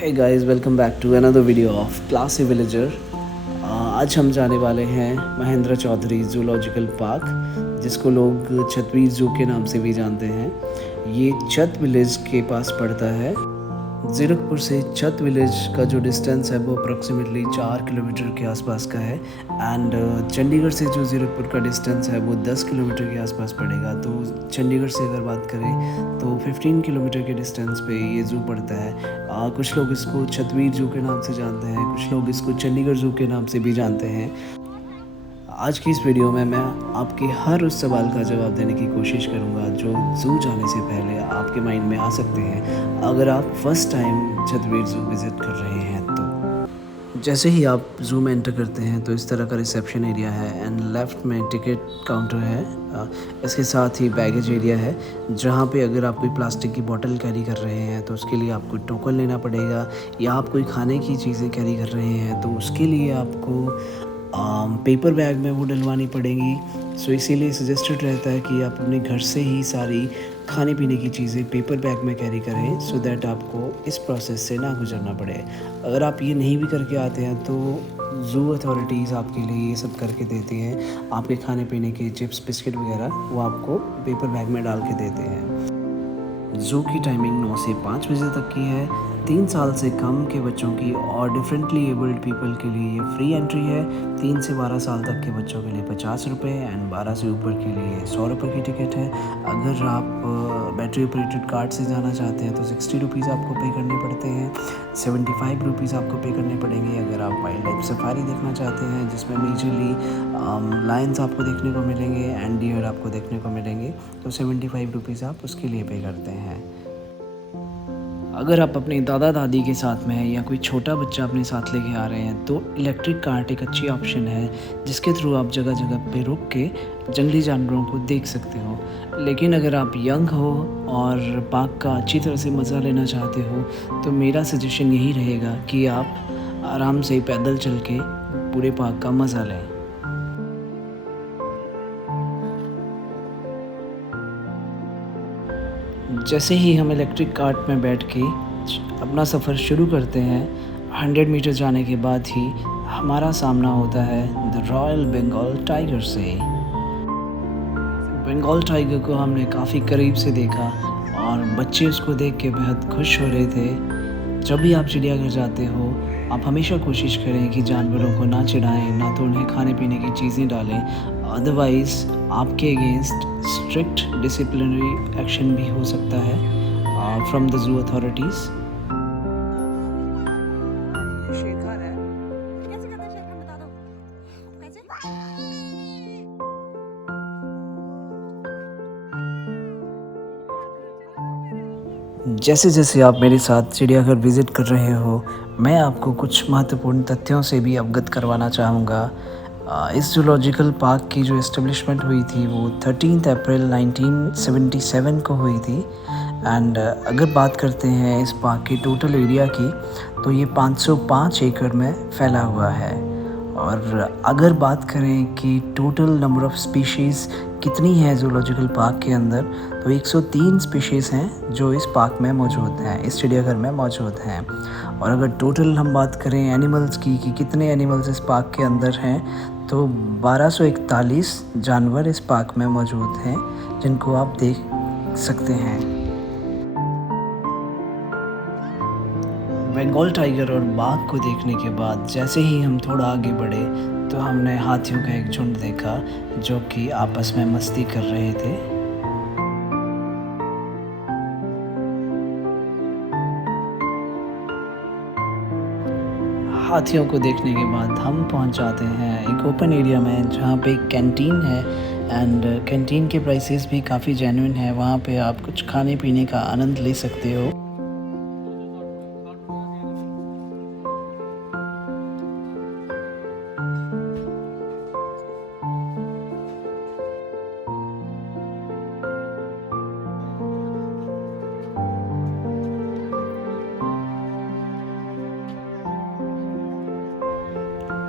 Hey guys, welcome back to another video of classy villager. आज हम जाने वाले हैं महेंद्र चौधरी जूलॉजिकल पार्क, जिसको लोग छतवीर जू के नाम से भी जानते हैं। ये चत विलेज के पास पड़ता है। ज़ीरकपुर से चत विलेज का जो डिस्टेंस है वो अप्रॉक्सीमेटली 4 किलोमीटर के आसपास का है। एंड चंडीगढ़ से जो ज़ीरकपुर का डिस्टेंस है वो 10 किलोमीटर के आसपास पड़ेगा। तो चंडीगढ़ से अगर बात करें तो 15 किलोमीटर के डिस्टेंस पे ये ज़ू पड़ता है। कुछ लोग इसको छतवीर जू के नाम से जानते हैं, कुछ लोग इसको चंडीगढ़ जू के नाम से भी जानते हैं। आज की इस वीडियो में मैं आपके हर उस सवाल का जवाब देने की कोशिश करूंगा जो ज़ू जाने से पहले आपके माइंड में आ सकते हैं अगर आप फर्स्ट टाइम छतवीर ज़ू विज़िट कर रहे हैं। तो जैसे ही आप ज़ू में एंटर करते हैं तो इस तरह का रिसेप्शन एरिया है एंड लेफ़्ट में टिकट काउंटर है। इसके साथ ही बैगेज एरिया है, जहाँ पे अगर आप कोई प्लास्टिक की बोतल कैरी कर रहे हैं तो उसके लिए आपको टोकन लेना पड़ेगा, या आप कोई खाने की चीज़ें कैरी कर रहे हैं तो उसके लिए आपको पेपर बैग में वो डलवानी पड़ेंगी। सो इसीलिए सजेस्टेड रहता है कि आप अपने घर से ही सारी खाने पीने की चीज़ें पेपर बैग में कैरी करें, सो दैट आपको इस प्रोसेस से ना गुजरना पड़े। अगर आप ये नहीं भी करके आते हैं तो ज़ू अथॉरिटीज़ आपके लिए ये सब करके देती हैं। आपके खाने पीने के चिप्स बिस्किट वगैरह वो आपको पेपर बैग में डाल के देते हैं। ज़ू की टाइमिंग 9 से 5 बजे तक की है। 3 साल से कम के बच्चों की और डिफरेंटली एबल्ड पीपल के लिए ये फ्री एंट्री है। 3 से 12 साल तक के बच्चों के लिए 50 रुपये एंड 12 से ऊपर के लिए 100 रुपये की टिकट है। अगर आप बैटरी ऑपरेटेड कार्ड से जाना चाहते हैं तो 60 रुपीज़ आपको पे करने पड़ते हैं। 75 रुपीज़ आपको पे करने पड़ेंगे अगर आप वाइल्ड लाइफ सफारी देखना चाहते हैं, जिसमें मेजरली लायंस आपको देखने को मिलेंगे एंड डियर आपको देखने को मिलेंगे, तो 75 रुपीज़ आप उसके लिए पे करते हैं। अगर आप अपने दादा दादी के साथ में हैं या कोई छोटा बच्चा अपने साथ लेके आ रहे हैं तो इलेक्ट्रिक कार्ट एक अच्छी ऑप्शन है, जिसके थ्रू आप जगह जगह पे रुक के जंगली जानवरों को देख सकते हो। लेकिन अगर आप यंग हो और पार्क का अच्छी तरह से मज़ा लेना चाहते हो तो मेरा सजेशन यही रहेगा कि आप आराम से पैदल चल के पूरे पार्क का मज़ा लें। जैसे ही हम इलेक्ट्रिक कार्ट में बैठ के अपना सफ़र शुरू करते हैं, 100 मीटर जाने के बाद ही हमारा सामना होता है द रॉयल बंगाल टाइगर से। बंगाल टाइगर को हमने काफ़ी करीब से देखा और बच्चे उसको देख के बेहद खुश हो रहे थे। जब भी आप चिड़ियाघर जाते हो आप हमेशा कोशिश करें कि जानवरों को ना चिढ़ाएं, ना तो उन्हें खाने पीने की चीज़ें डालें, अदरवाइज़ आपके अगेंस्ट स्ट्रिक्ट डिसिप्लिनरी एक्शन भी हो सकता है फ्रॉम द जू अथॉरिटीज़। जैसे जैसे आप मेरे साथ चिड़ियाघर विज़िट कर रहे हो, मैं आपको कुछ महत्वपूर्ण तथ्यों से भी अवगत करवाना चाहूँगा। इस जूलॉजिकल पार्क की जो इस्टेब्लिशमेंट हुई थी वो 13 अप्रैल 1977 को हुई थी। एंड अगर बात करते हैं इस पार्क के टोटल एरिया की तो ये 505 एकड़ में फैला हुआ है। और अगर बात करें कि टोटल नंबर ऑफ़ स्पीशीज़ कितनी है जूलॉजिकल पार्क के अंदर, तो 103 स्पीशीज़ हैं जो इस पार्क में मौजूद हैं, इस चिड़ियाघर में मौजूद हैं। और अगर टोटल हम बात करें एनिमल्स की कि कितने एनिमल्स इस पार्क के अंदर हैं, तो 1241 जानवर इस पार्क में मौजूद हैं जिनको आप देख सकते हैं। बंगाल टाइगर और बाघ को देखने के बाद जैसे ही हम थोड़ा आगे बढ़े तो हमने हाथियों का एक झुंड देखा जो कि आपस में मस्ती कर रहे थे। हाथियों को देखने के बाद हम पहुंच जाते हैं एक ओपन एरिया में जहां पे एक कैंटीन है एंड कैंटीन के प्राइसेस भी काफ़ी जेन्युइन है। वहां पे आप कुछ खाने पीने का आनंद ले सकते हो।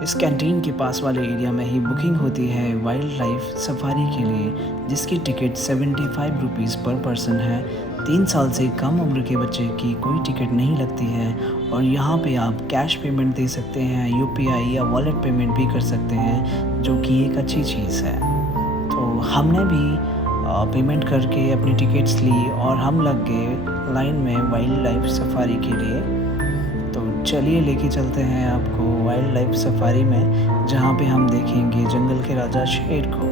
इस कैंटीन के पास वाले एरिया में ही बुकिंग होती है वाइल्ड लाइफ सफारी के लिए, जिसकी टिकट 75 रुपीज़ पर पर्सन है। 3 साल से कम उम्र के बच्चे की कोई टिकट नहीं लगती है और यहाँ पे आप कैश पेमेंट दे सकते हैं, यूपीआई या वॉलेट पेमेंट भी कर सकते हैं, जो कि एक अच्छी चीज़ है। तो हमने भी पेमेंट करके अपनी टिकट्स ली और हम लग गए लाइन में वाइल्ड लाइफ सफारी के लिए। तो चलिए लेके चलते हैं आपको वाइल्ड लाइफ सफारी में, जहाँ पे हम देखेंगे जंगल के राजा शेर को।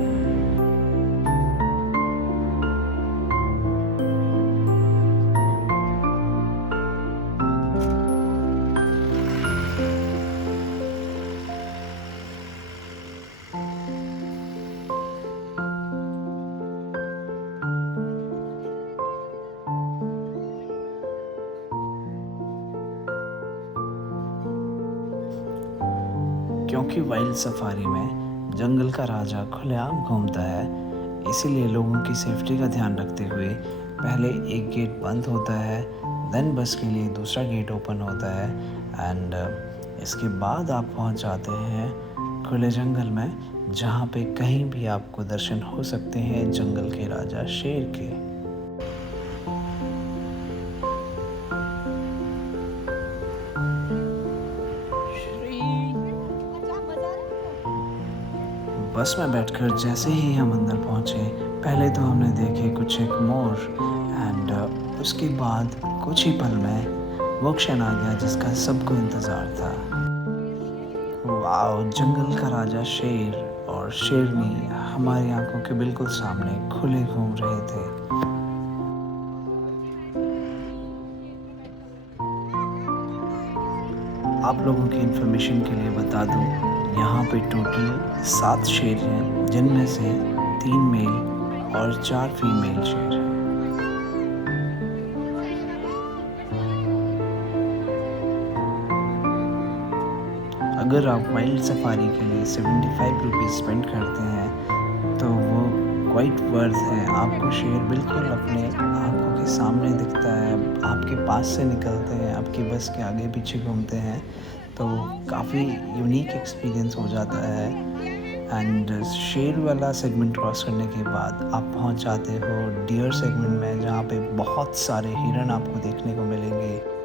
क्योंकि वाइल्ड सफारी में जंगल का राजा खुलेआम घूमता है, इसीलिए लोगों की सेफ्टी का ध्यान रखते हुए पहले एक गेट बंद होता है, देन बस के लिए दूसरा गेट ओपन होता है एंड इसके बाद आप पहुंच जाते हैं खुले जंगल में, जहां पे कहीं भी आपको दर्शन हो सकते हैं जंगल के राजा शेर के। बस में बैठकर जैसे ही हम अंदर पहुंचे, पहले तो हमने देखे कुछ एक मोर एंड उसके बाद कुछ ही पल में वो क्षण आ गया जिसका सबको इंतज़ार था। वाओ, जंगल का राजा शेर और शेरनी हमारी आंखों के बिल्कुल सामने खुले घूम रहे थे। आप लोगों की इन्फॉर्मेशन के लिए बता दूं, यहाँ पे टोटल 7 शेर हैं, जिनमें से 3 मेल और 4 फीमेल शेर हैं। अगर आप वाइल्ड सफारी के लिए 75 रुपीज़ स्पेंड करते हैं तो वो क्वाइट वर्थ है। आपको शेर बिल्कुल अपने आंखों के सामने दिखता है, आपके पास से निकलते हैं, आपकी बस के आगे पीछे घूमते हैं, तो काफ़ी यूनिक एक्सपीरियंस हो जाता है। एंड शेर वाला सेगमेंट क्रॉस करने के बाद आप पहुंच जाते हो डियर सेगमेंट में, जहाँ पे बहुत सारे हिरन आपको देखने को मिलेंगे।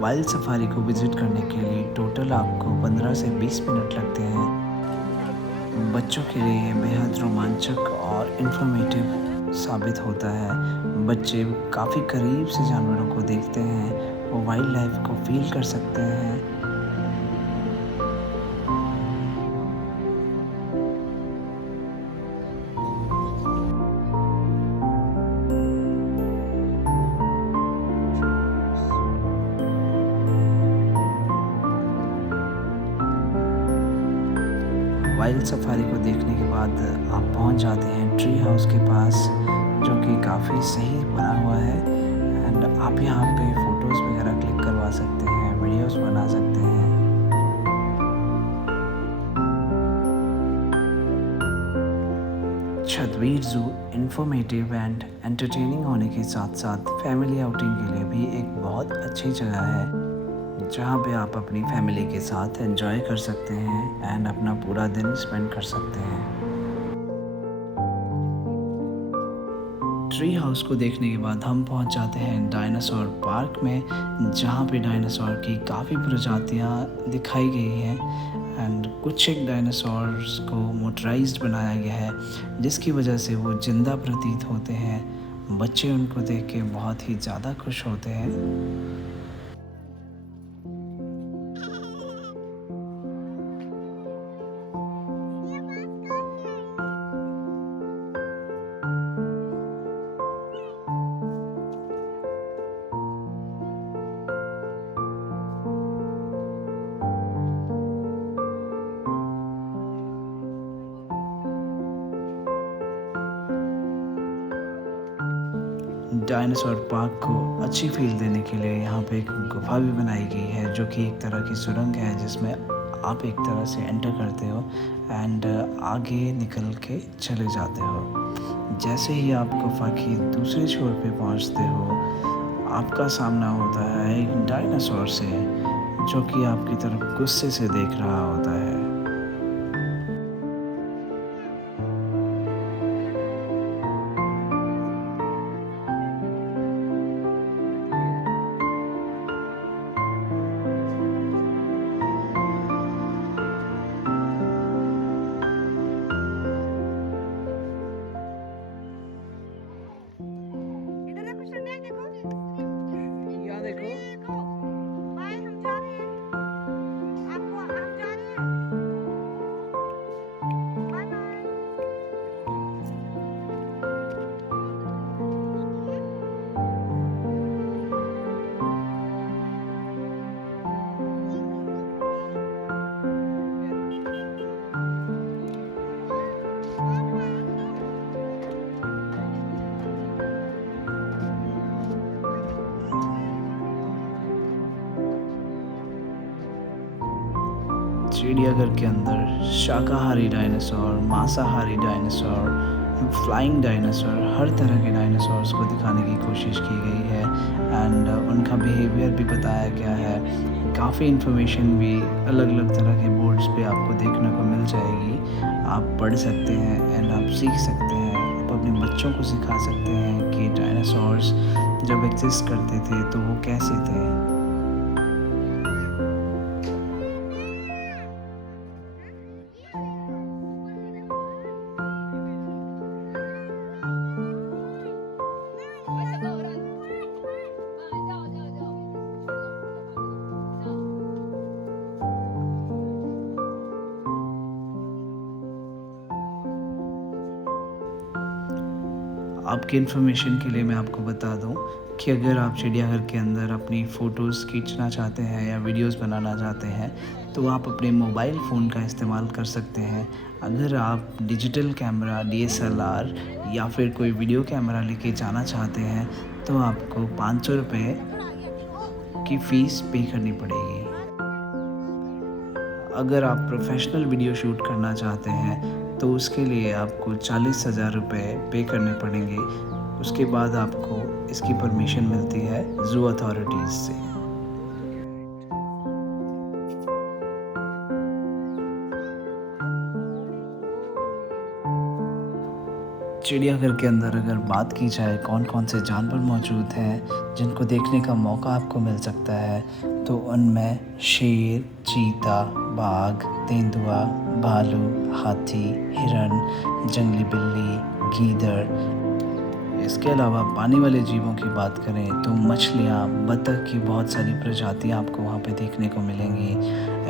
वाइल्ड सफारी को विज़िट करने के लिए टोटल आपको 15 से 20 मिनट लगते हैं। बच्चों के लिए ये बेहद रोमांचक और इन्फॉर्मेटिव साबित होता है। बच्चे काफ़ी करीब से जानवरों को देखते हैं, वो वाइल्ड लाइफ को फील कर सकते हैं। वाइल्ड सफारी को देखने के बाद आप पहुंच जाते हैं ट्री हाउस के पास, जो कि काफ़ी सही बना हुआ है एंड आप यहाँ पे फ़ोटोज़ वगैरह क्लिक करवा सकते हैं, वीडियोस बना सकते हैं। छतवीर ज़ू इन्फॉर्मेटिव एंड एंटरटेनिंग होने के साथ साथ फैमिली आउटिंग के लिए भी एक बहुत अच्छी जगह है, जहाँ पे आप अपनी फैमिली के साथ एंजॉय कर सकते हैं एंड अपना पूरा दिन स्पेंड कर सकते हैं। ट्री हाउस को देखने के बाद हम पहुँच जाते हैं डायनासोर पार्क में, जहाँ पे डायनासोर की काफ़ी प्रजातियाँ दिखाई गई हैं एंड कुछ एक डायनासोर्स को मोटराइज्ड बनाया गया है, जिसकी वजह से वो जिंदा प्रतीत होते हैं। बच्चे उनको देख के बहुत ही ज़्यादा खुश होते हैं। डायनासोर पार्क को अच्छी फील देने के लिए यहाँ पे एक गुफा भी बनाई गई है, जो कि एक तरह की सुरंग है, जिसमें आप एक तरह से एंटर करते हो एंड आगे निकल के चले जाते हो। जैसे ही आप गुफा के दूसरे छोर पे पहुँचते हो, आपका सामना होता है एक डायनासोर से, जो कि आपकी तरफ गुस्से से देख रहा होता है। चिड़ियाघर के अंदर शाकाहारी डायनासोर, मांसाहारी डायनासोर, फ्लाइंग डायनासोर, हर तरह के डायनासोर्स को दिखाने की कोशिश की गई है एंड उनका बिहेवियर भी बताया गया है। काफ़ी इन्फॉर्मेशन भी अलग अलग तरह के बोर्ड्स पे आपको देखने को मिल जाएगी। आप पढ़ सकते हैं एंड आप सीख सकते हैं। आप अपने बच्चों को सिखा सकते हैं कि डायनासोर्स जब एग्जिस्ट करते थे तो वो कैसे थे। आपके इन्फॉर्मेशन के लिए मैं आपको बता दूं कि अगर आप चिड़ियाघर के अंदर अपनी फ़ोटोज़ खींचना चाहते हैं या वीडियोस बनाना चाहते हैं तो आप अपने मोबाइल फ़ोन का इस्तेमाल कर सकते हैं। अगर आप डिजिटल कैमरा DSLR या फिर कोई वीडियो कैमरा लेके जाना चाहते हैं तो आपको 500 रुपये की फ़ीस पे करनी पड़ेगी। अगर आप प्रोफेशनल वीडियो शूट करना चाहते हैं तो उसके लिए आपको 40,000 रुपये पे करने पड़ेंगे। उसके बाद आपको इसकी परमिशन मिलती है ज़ू अथॉरिटीज़ से। चिड़ियाघर के अंदर अगर बात की जाए कौन कौन से जानवर मौजूद हैं जिनको देखने का मौका आपको मिल सकता है तो उनमें शेर, चीता, बाघ, तेंदुआ, भालू, हाथी, हिरन, जंगली बिल्ली, गीदड़। इसके अलावा पानी वाले जीवों की बात करें तो मछलियाँ, बतख की बहुत सारी प्रजातियाँ आपको वहाँ पे देखने को मिलेंगी।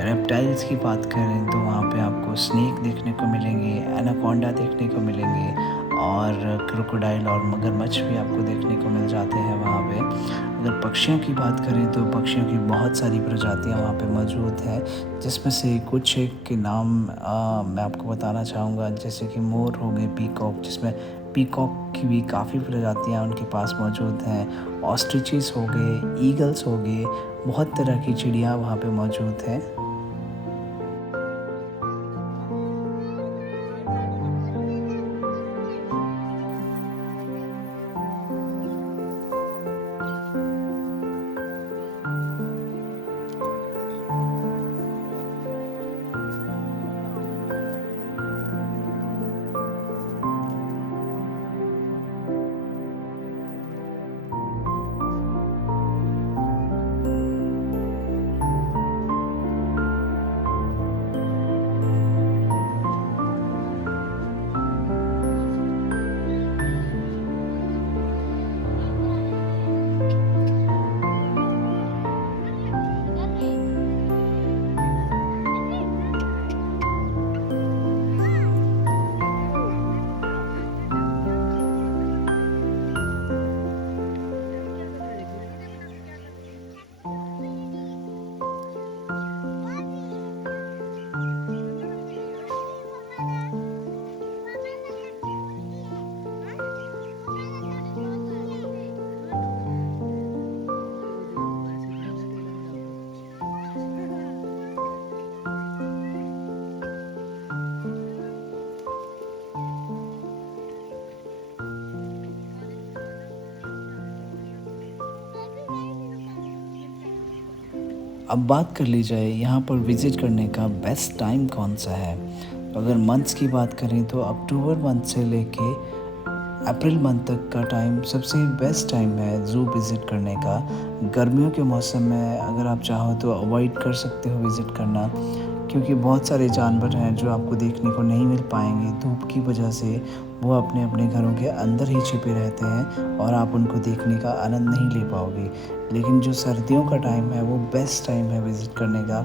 रेप्टाइल्स की बात करें तो वहाँ पे आपको स्नेक देखने को मिलेंगे, एनाकोंडा देखने को मिलेंगे और क्रोकोडाइल और मगरमच्छ भी आपको देखने को मिल जाते हैं वहाँ पे। अगर पक्षियों की बात करें तो पक्षियों की बहुत सारी प्रजातियाँ वहाँ पे मौजूद हैं जिसमें से कुछ एक के नाम मैं आपको बताना चाहूँगा, जैसे कि मोर हो गए, पीकॉक, जिसमें पीकॉक की भी काफ़ी प्रजातियाँ उनके पास मौजूद हैं। ऑस्ट्रिचेस हो गए, ईगल्स हो गए, बहुत तरह की चिड़िया वहाँ पे मौजूद हैं। अब बात कर ली जाए यहाँ पर विज़िट करने का बेस्ट टाइम कौन सा है। तो अगर मंथ्स की बात करें तो अक्टूबर मंथ से लेके अप्रैल मंथ तक का टाइम सबसे बेस्ट टाइम है ज़ू विज़िट करने का। गर्मियों के मौसम में अगर आप चाहो तो अवॉइड कर सकते हो विज़िट करना, क्योंकि बहुत सारे जानवर हैं जो आपको देखने को नहीं मिल पाएंगे। धूप की वजह से वो अपने अपने घरों के अंदर ही छिपे रहते हैं और आप उनको देखने का आनंद नहीं ले पाओगे। लेकिन जो सर्दियों का टाइम है वो बेस्ट टाइम है विज़िट करने का।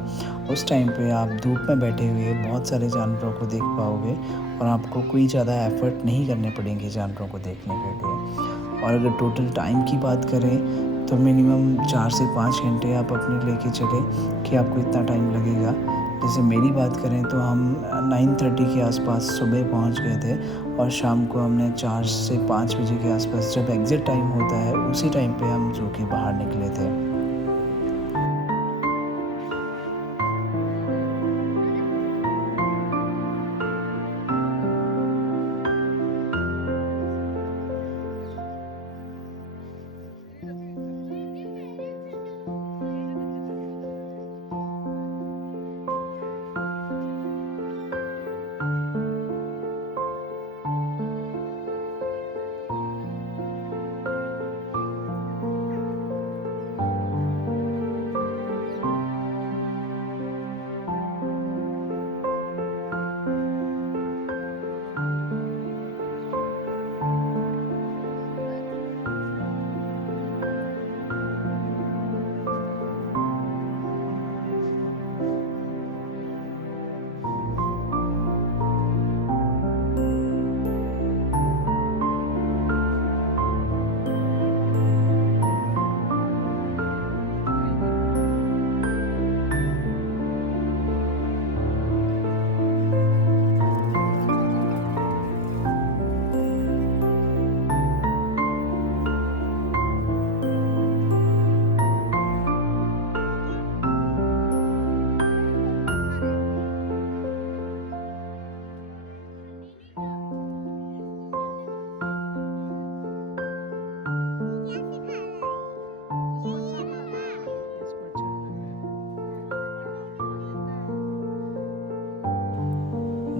उस टाइम पे आप धूप में बैठे हुए बहुत सारे जानवरों को देख पाओगे और आपको कोई ज़्यादा एफ़र्ट नहीं करने पड़ेंगे जानवरों को देखने के लिए। और अगर टोटल टाइम की बात करें तो मिनिमम 4 से 5 घंटे आप अपने लेके चले कि आपको इतना टाइम लगेगा। जैसे मेरी बात करें तो हम 9:30 के आसपास सुबह पहुंच गए थे और शाम को हमने 4 से 5 बजे के आसपास जब एग्ज़िट टाइम होता है उसी टाइम पे हम ज़ू के बाहर निकले थे।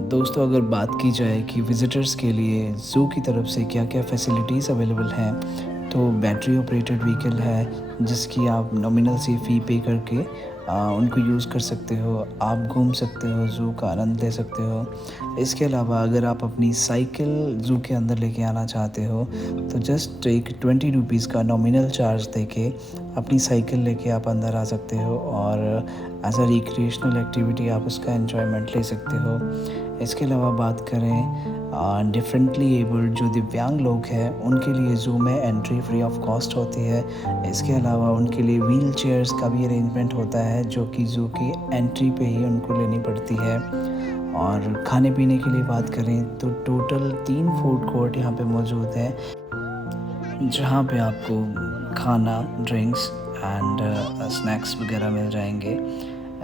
दोस्तों अगर बात की जाए कि विज़िटर्स के लिए ज़ू की तरफ से क्या क्या फैसिलिटीज़ अवेलेबल हैं, तो बैटरी ऑपरेटेड व्हीकल है जिसकी आप नॉमिनल सी फ़ी पे करके उनको यूज़ कर सकते हो। आप घूम सकते हो, ज़ू का आनंद ले सकते हो। इसके अलावा अगर आप अपनी साइकिल ज़ू के अंदर लेके आना चाहते हो तो जस्ट एक 20 रुपीज़ का नॉमिनल चार्ज देके अपनी साइकिल लेके आप अंदर आ सकते हो और एज अ रिक्रिएशनल एक्टिविटी आप उसका एंजॉयमेंट ले सकते हो। इसके अलावा बात करें डिफरेंटली एबल्ड जो दिव्यांग लोग हैं उनके लिए ज़ू में एंट्री फ्री ऑफ कॉस्ट होती है। इसके अलावा उनके लिए व्हील चेयर्स का भी अरेंजमेंट होता है जो कि ज़ू की एंट्री पे ही उनको लेनी पड़ती है। और खाने पीने के लिए बात करें तो टोटल 3 फूड कोर्ट यहाँ पे मौजूद हैं जहाँ पे आपको खाना, ड्रिंक्स एंड स्नैक्स वगैरह मिल जाएंगे।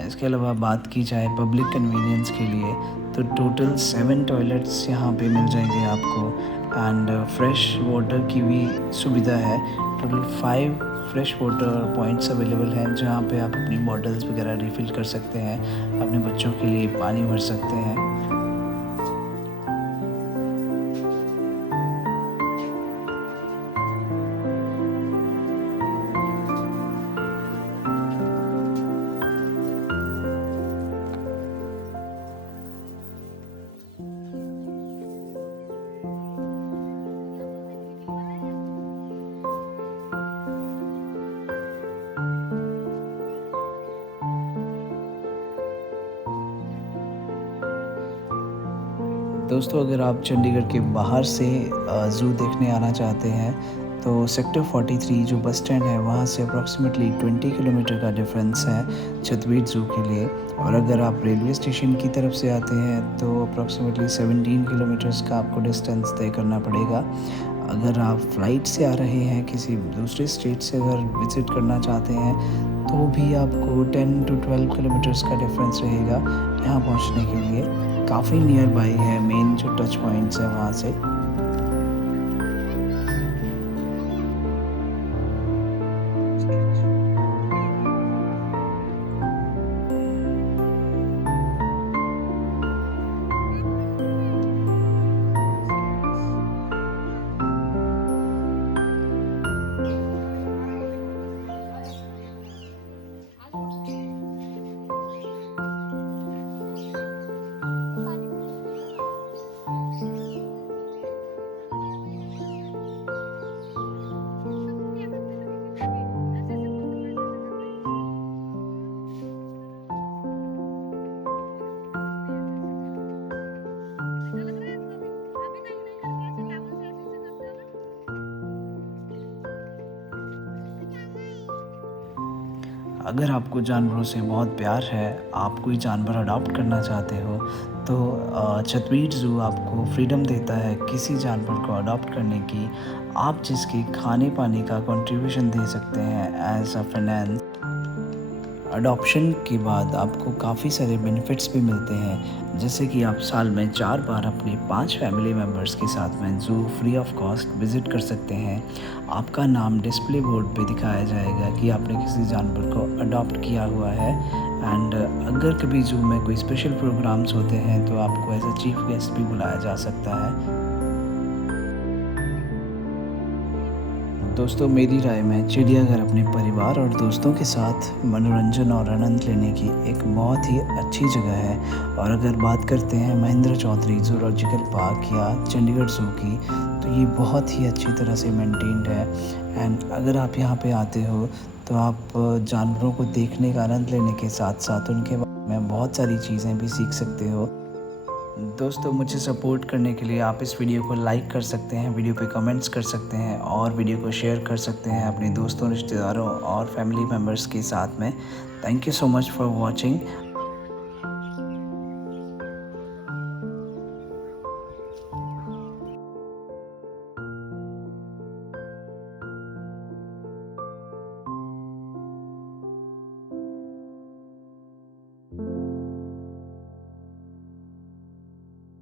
इसके अलावा बात की जाए पब्लिक कन्वीनियंस के लिए तो टोटल 7 टॉयलेट्स यहाँ पे मिल जाएंगे आपको एंड फ्रेश वाटर की भी सुविधा है। Total 5 fresh water points available हैं जहाँ पे आप अपनी बॉटल्स वगैरह रिफ़िल कर सकते हैं, अपने बच्चों के लिए पानी भर सकते हैं। दोस्तों अगर आप चंडीगढ़ के बाहर से ज़ू देखने आना चाहते हैं तो सेक्टर 43 जो बस स्टैंड है वहाँ से अप्रॉक्सीमेटली 20 किलोमीटर का डिफरेंस है छतबीर ज़ू के लिए। और अगर आप रेलवे स्टेशन की तरफ से आते हैं तो अप्रॉक्सीमेटली 17 किलोमीटर्स का आपको डिस्टेंस तय करना पड़ेगा। अगर आप फ़्लाइट से आ रहे हैं किसी दूसरे स्टेट से अगर विज़िट करना चाहते हैं तो भी आपको 10 to 12 किलोमीटर्स का डिफरेंस रहेगा यहाँ पहुँचने के लिए। काफ़ी नियर बाई है, मेन जो टच पॉइंट्स हैं वहाँ से। अगर आपको जानवरों से बहुत प्यार है, आप कोई जानवर अडॉप्ट करना चाहते हो तो छतबीर ज़ू आपको फ्रीडम देता है किसी जानवर को अडॉप्ट करने की। आप जिसके खाने पाने का कंट्रीब्यूशन दे सकते हैं एज अ फाइनेंस। अडॉप्शन के बाद आपको काफ़ी सारे बेनिफिट्स भी मिलते हैं जैसे कि आप साल में 4 बार अपने 5 फैमिली मेम्बर्स के साथ में zoo free of cost visit कर सकते हैं। आपका नाम डिस्प्ले बोर्ड पे दिखाया जाएगा कि आपने किसी जानवर को अडॉप्ट किया हुआ है। एंड अगर कभी ज़ू में कोई स्पेशल प्रोग्राम्स होते हैं तो आपको एज अ चीफ गेस्ट भी बुलाया जा सकता है। दोस्तों मेरी राय में चिड़ियाघर अपने परिवार और दोस्तों के साथ मनोरंजन और आनंद लेने की एक बहुत ही अच्छी जगह है। और अगर बात करते हैं महेंद्र चौधरी ज़ूलॉजिकल पार्क या चंडीगढ़ ज़ू की तो ये बहुत ही अच्छी तरह से मेंटेन्ड है। एंड अगर आप यहाँ पे आते हो तो आप जानवरों को देखने का आनंद लेने के साथ साथ उनके बारे में बहुत सारी चीज़ें भी सीख सकते हो। दोस्तों मुझे सपोर्ट करने के लिए आप इस वीडियो को लाइक कर सकते हैं, वीडियो पे कमेंट्स कर सकते हैं और वीडियो को शेयर कर सकते हैं अपने दोस्तों, रिश्तेदारों और फैमिली मेम्बर्स के साथ में। Thank you so much for watching.